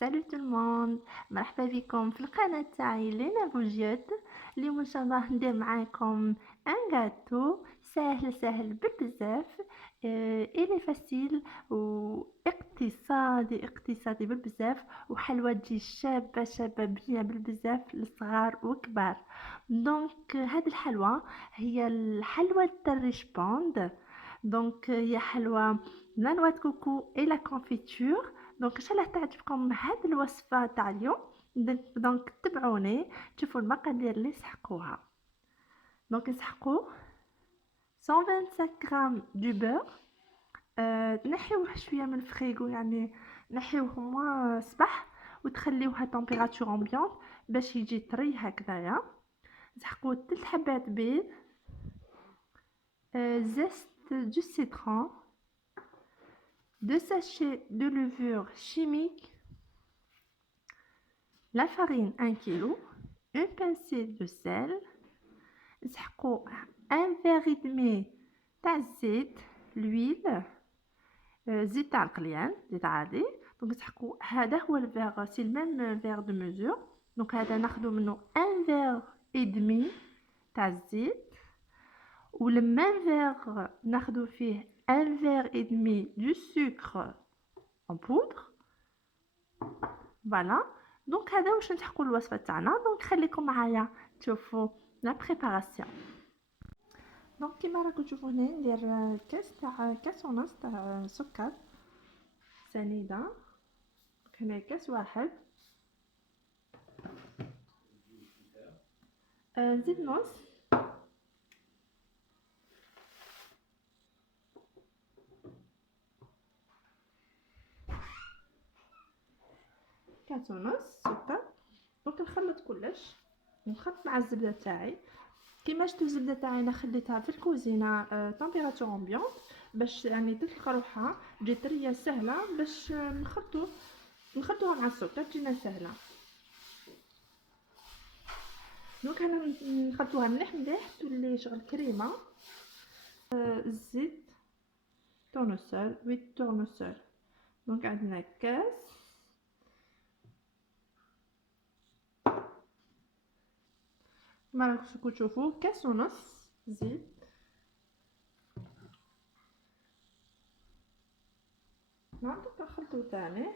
سالو تو الموند، مرحبا بكم في القناة تاعي لينا بوجيت. اليوم ان شاء الله ندير معاكم ان غاتو سهل بزاف. الي فاسيل واقتصادي بالبزاف، وحلوى تجي شابة بنية بالبزاف للصغار وكبار. دونك هذه الحلوى هي الحلوى الريشبوند. دونك هي حلوى لا نوى كوكو الى كونفيتور. دونك ان شاء الله تعجبكم هذه الوصفه تاع اليوم. دونك تبعوني تشوفوا المقادير اللي سحقوها. دونك نسحقوا 125 غرام دو بور. نحيوه شويه من الفريغو، يعني نحيوه موا صباح وتخليوها تمبيراتور امبيونت باش يجي طري هكذايا. نسحقوا 3 حبات بيض، زست دو سيترون، 2 sachets de levure chimique, la farine 1 kg, une pincée de sel. نسحقوا 1 verre et demi تاع الزيت، l'huile، زيت تاع القليان، زيت عادي. دونك نسحقوا، هذا هو الفيغ، سي الميم فيغ دو ميزور. دونك هذا ناخذ منه 1 verre et demi تاع الزيت، والميم فيغ ناخذ فيه 1 verre et demi du sucre en poudre. فوالا. دونك هذا واش نسحقوا الوصفه تاعنا. دونك خليكم معايا تشوفوا لا بريباراسيون. دونك كيما راكم تشوفوا هنا ندير كاس ونص تاع سكر سنيده. هنا كاس واحد، نزيد نص، كاس ونص سكر. دونك نخلط كلش، نخلط مع الزبده تاعي. كيما شفتوا الزبده تاعي انا خليتها في الكوزينه تمبيراتور امبيونت باش يعني تلقى روحها تجي طريه سهله باش نخلطوها مع السكر تجينا سهله. دونك انا نخلطوها مليح تولي شغل كريمه. الزيت تورنسول، 8 تورنسول. دونك عندنا كاس، ما راكم تشوفوا كاس ونص زيت. نعاودو نخلطو تاني.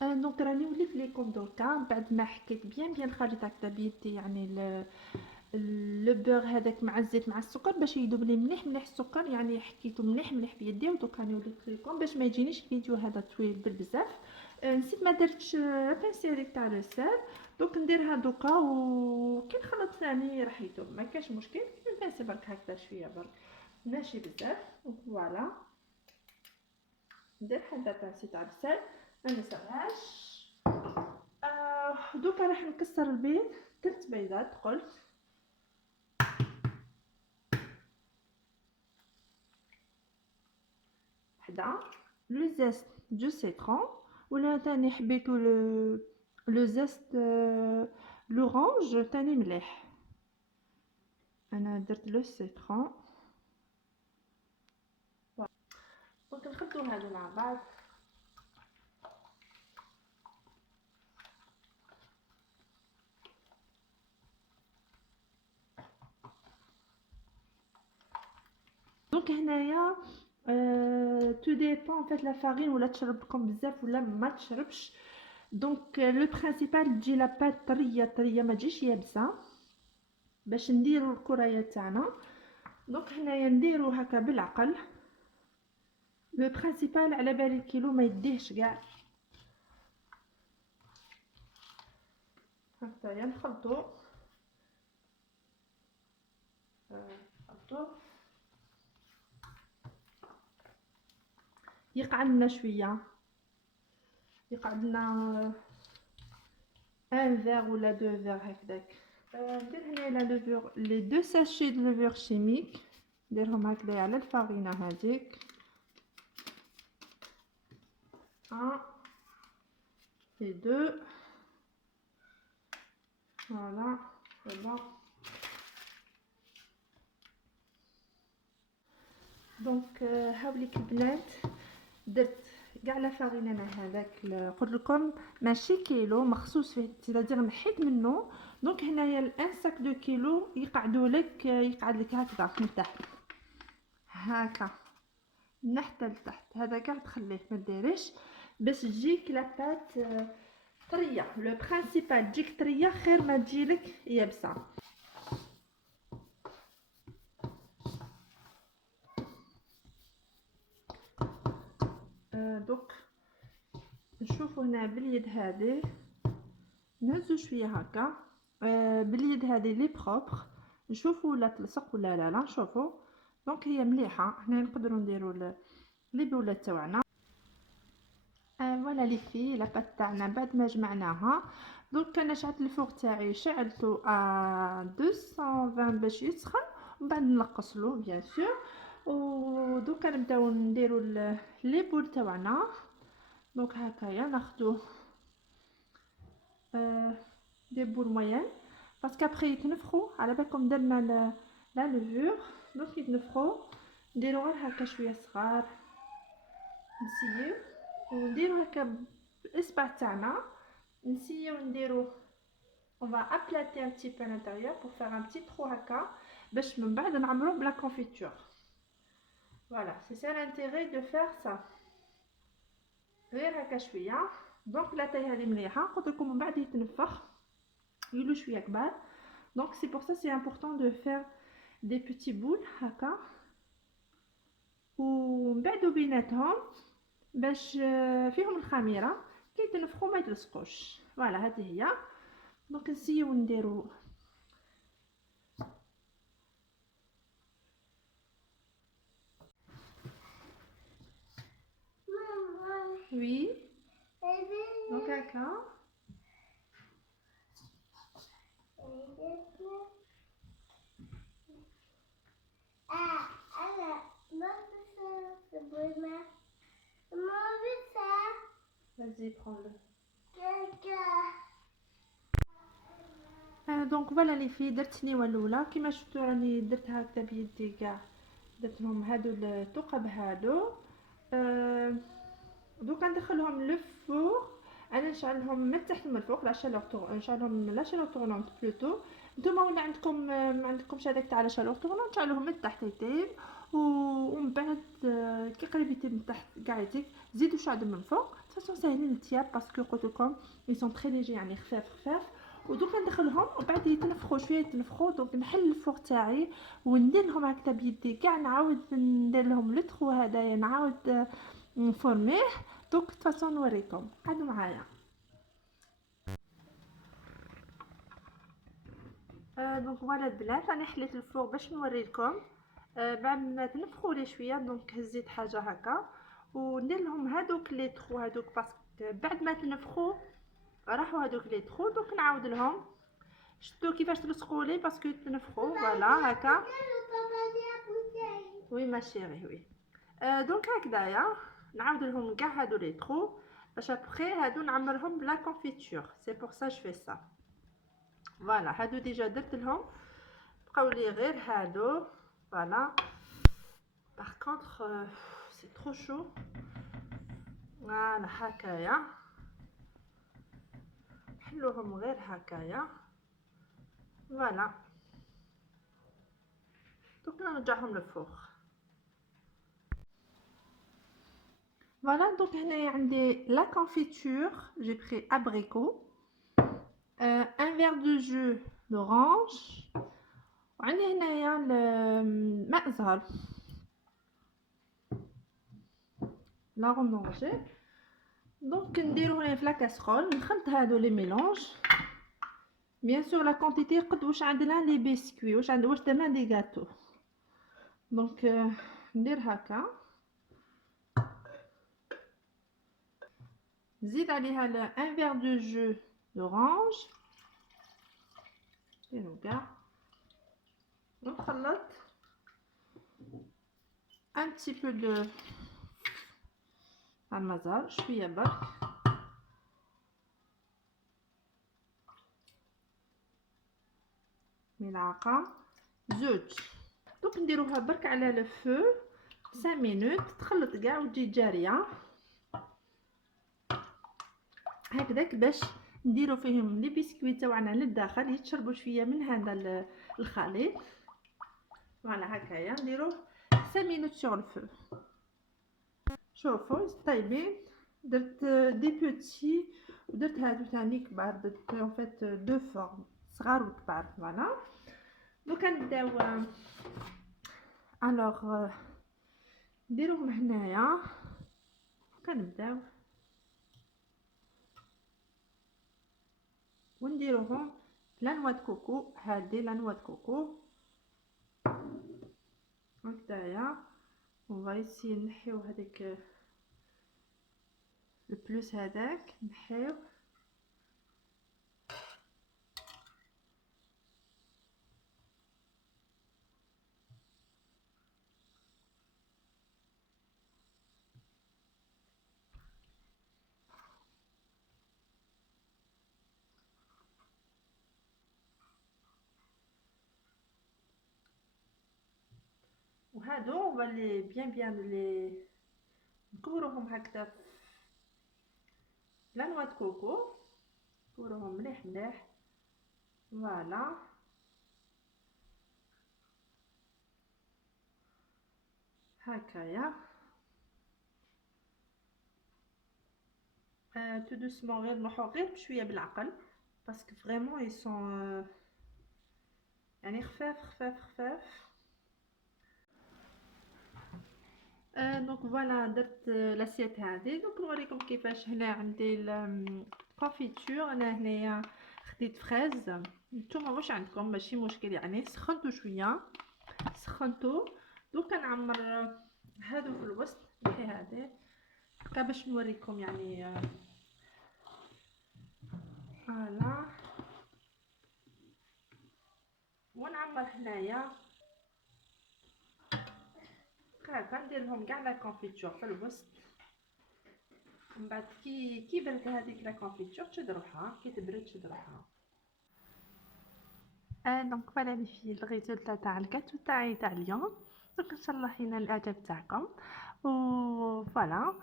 دونك راني وليت ليكم دوكا بعد ما حكيت بيان خرجت هكذا بيدي، يعني لو بور هذاك مع الزيت مع السكر باش يذوب لي مليح السكر، يعني حكيته مليح بيدي. ودوك راني وليت لكم باش ما يجينيش الفيديو هذا طويل بالبزاف. نسيت ما درتش بانسي هذيك تاع الرسال. دونك نديرها دوكا وكي نخلط ثاني راح يذوب، ما كاش مشكل. بانسي برك هكذا شويه برك ماشي بزاف. فوالا ندير حبه بانسي تاع الرسال ما نساوهاش. دوكا راح نكسر البيض 3 بيضات قلت. وحده لو زيست دو سيترون، ولا تاني حبيتو لو زيست لورانج تاني مليح. انا درت لو سيترون. دونك نخلطو هادو مع بعض. دونك هنايا تو ديبون فيت لا فارين، ولا تشربكم بزاف ولا ما تشربش. دونك لو برينسيپال تجي لا بات طريه ما تجيش يابسه باش نديرو الكريات تاعنا. دونك هنايا نديرو هكا بالعقل. لو برينسيپال على بالي الكيلو ما يديهش كاع. هكايا نخلطو يقعدنا شويه، يقعدنا 1 فيغ ولا 2 فيغ هكذاك. ندير هنا لا لوفور، لي 2 ساشي دو لوفور شيميك نديرهم هكذا على الفارينه هذيك. 1 et 2. Voilà, c'est bon. دونك هاوليك البنات درت كاع لا فارين انا هذاك قلت لكم ماشي كيلو مخصوص فيه تقدر نحيت منه. دونك هنايا الان ساك دو كيلو يقعدوا لك يقعد لك هكذا من تحت هكا من تحت لتحت. هذا كاع تخليه ما ديريش باش تجيك لاباط طريه. لو برينسيپال تجيك طريه خير ما تجيلك يابسه. دوك نشوفوا هنا باليد هذه نهزو شويه هكا باليد هذه لي بروبر نشوفوا لا تلصق ولا لا. نشوفوا دونك هي مليحه. هنا نقدروا نديروا لي بولات تاعنا. فوالا لي في لاباط تاعنا بعد ما جمعناها. دونك انا شعلت الفوق تاعي شعلته 220 باش يسخن ومن بعد نقصلو بيان سور. ودوكا نبداو نديرو لي بول تاعنا. دونك هكايا ناخدو دي بول موين باسكو ابري يتنفخو على بالكم درنا لا لوفور. دونك يتنفخو نديرو غير هكا شويه صغار نسيو ونديرو هكا بالاصبع تاعنا نسيو نديرو on va aplatir un petit peu à l'intérieur pour faire un petit trou هكا باش من بعد نعمرو بلا كونفيتور. Voilà, c'est ça l'intérêt de faire ça. غير هكا شويه. دونك لا تاي هذه مليحه قلت لكم من بعد يتنفخ يولو شويه كبار. دونك سي pour ça c'est important de faire des petits boules هكا ومن بعد بيناتهم باش فيهم الخميره كي يتنفخوا ما يتلصقوش. فوالا هذه هي. دونك نسيو نديرو وي دونك هكا انا ما بس ما بس vas-y prends-le. كاكا دونك فوالا لي في درت النيوه الاولى كيما شفتوا راني درتها هكذا بيدي كاع درت لهم هادو الثقب هادو. دوكا ندخلهم لو فور. انا نشعلهم من تحت من الفوق لا شالور نشعلهم لا شالور تورنونت بلوتو. نتوما ولا عندكم ما عندكمش هذاك تاع لا شالور تورنونت نشعلهم من تحت يطيب ومن بعد كي قريب يطيب من تحت كاع يطيب زيدوا شعلهم من فوق. فاصون ساهلين الطياب باسكو قلت لكم ils sont très légers يعني خفاف. ودوكا ندخلهم وبعد يتنفخوا شويه يتنفخوا. دونك نحل الفوق تاعي وندير لهم هكذا بيدي كاع نعاود ندير لهم لو ترو هذايا نعاود نفورميه. دونك فاصون نوريكم قعدوا معايا. دونك فوالا البنات راني حليت الفوق باش نوريكم. بعد ما تنفخوا لي شويه دونك هزيت حاجه هكا وندير لهم هذوك لي ترو هذوك باسكو بعد ما تنفخوا راحوا هذوك لي ترو. دونك نعاود لهم شفتوا كيفاش تلصقوا لي باسكو تنفخوا فوالا هكا. وي ما شيري وي. دونك هكذايا نعاود لهم كاع هادو لي ترو باش ابري هادو نعمرهم بلا كونفيتور. سي بور سا جو في سا. فوالا هادو ديجا درت لهم بقاو لي غير هادو. فوالا باغ كونطخ سي ترو شو. فوالا هكايا نحلوهم غير هكايا. فوالا دوك نرجعهم للفوق. فوالا دونك هنايا عندي لا كونفيتور جي بري ابريكو ان فير دو جو دورانج وعندي هنايا ماء زهر لا رومونجي. دونك نديرو هنا في لا كاسرول نخلط هادو لي ميلونج بيان سور لا كونتيتي قد واش عندنا لي بسكوي واش درنا دي غاتو. دونك ندير هكا نزيد عليها ان فير دو جو دورانج نديرو كاع ونخلط ان بتي بو دو المزار شويه برك ملعقه زوج. دوك نديروها برك على لو فو 5 مينوت تخلط كاع وتجي جاريه. هكذاك باش نديرو فيهم لي بسكويت تاعنا للداخل يتشربوا شويه من هذا الخليط. فوالا هكايا نديروه 5 مينوت سور الفو. شوفوا طيبين. درت دي بوتي ودرت هادو ثاني كبار، درت ان فيت دو فورم صغار وكبار. فوالا دوكا نبداو. الوغ نديروهم هنايا. كنبداو ونديروهم لا نوا د كوكو. هادي لا نوا د كوكو هكذايا. وغايسي نحيو هذيك البلوس هذاك نحيو. وهادو ولي بيان لي نكوروهم هكذا لا نوا د كوكو. نكوروهم مليح مليح. فوالا هكايا. تو دوسمون غير نروحو غير بشويه بالعقل باسكو فريمون يسون يعني خفاف خفاف خفاف. دونك فوالا درت لاسيت هذه. دونك نوريكم كيفاش. هنا عندي الكونفيتور. انا هنايا خديت فريز. نتوما واش عندكم ماشي مشكل يعني. سخنتو شويه سخنتو. دوكا نعمر هادو في الوسط. نحي هذه هكا باش نوريكم يعني. فوالا ونعمر هنايا هكا. ندير لهم كاع لا كونفيتور في الوسط. من بعد كي برد هذيك لا كونفيتور تشد روحها. كي تبرد تشد روحها. دونك فوالا لي في الريزولتا تاع الكاتو تاعي تاع اليوم. دونك ان شاء الله ينال الاعجاب تاعكم. و فوالا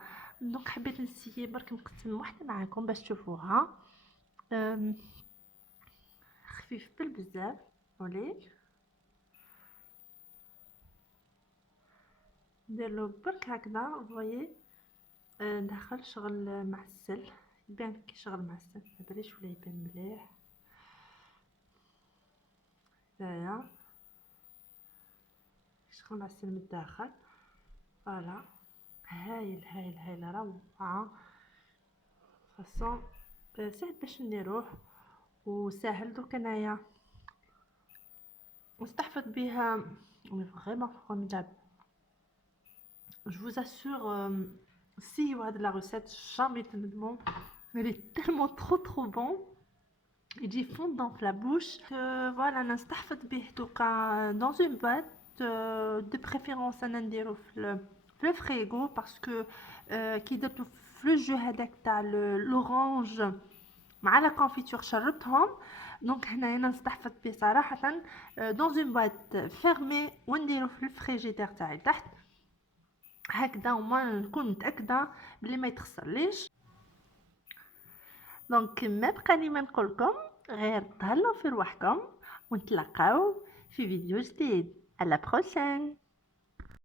دونك حبيت نسيي برك نقسم واحده معاكم باش تشوفوها. خفيف بالبزاف. وليك نديرلو برك هكذا. فوايي داخل شغل معسل. يبان كي شغل معسل مدريش ولا يبان مليح. هنايا شغل معسل من الداخل. فوالا هايل هايل هايل روعه. فاصون سهل باش نديروه وسهل. دوك انايا نستحفظ بها فريمون فورميدابل. Je vous assure, si vous avez de la recette, jamais tellement. Elle est tellement trop bon. Il dit fondant dans la bouche. Voilà, نستحفظ به دوكا dans une boîte. De préférence أنا نديرو في الفريغو باسكو كي درتو في الجو هذاك تاع لورانج مع لا كونفيتور شربتهم. دونك هنايا نستحفظ به صراحه dans une boîte fermée ونديرو في الفريجيدير تاعي تحت هكذا وما نكون متاكده بلي ما يتخسرليش. دونك ما بقى لي ما نقولكم غير تهلاو في رواحكم ونتلاقاو في فيديو جديد. على بروشين.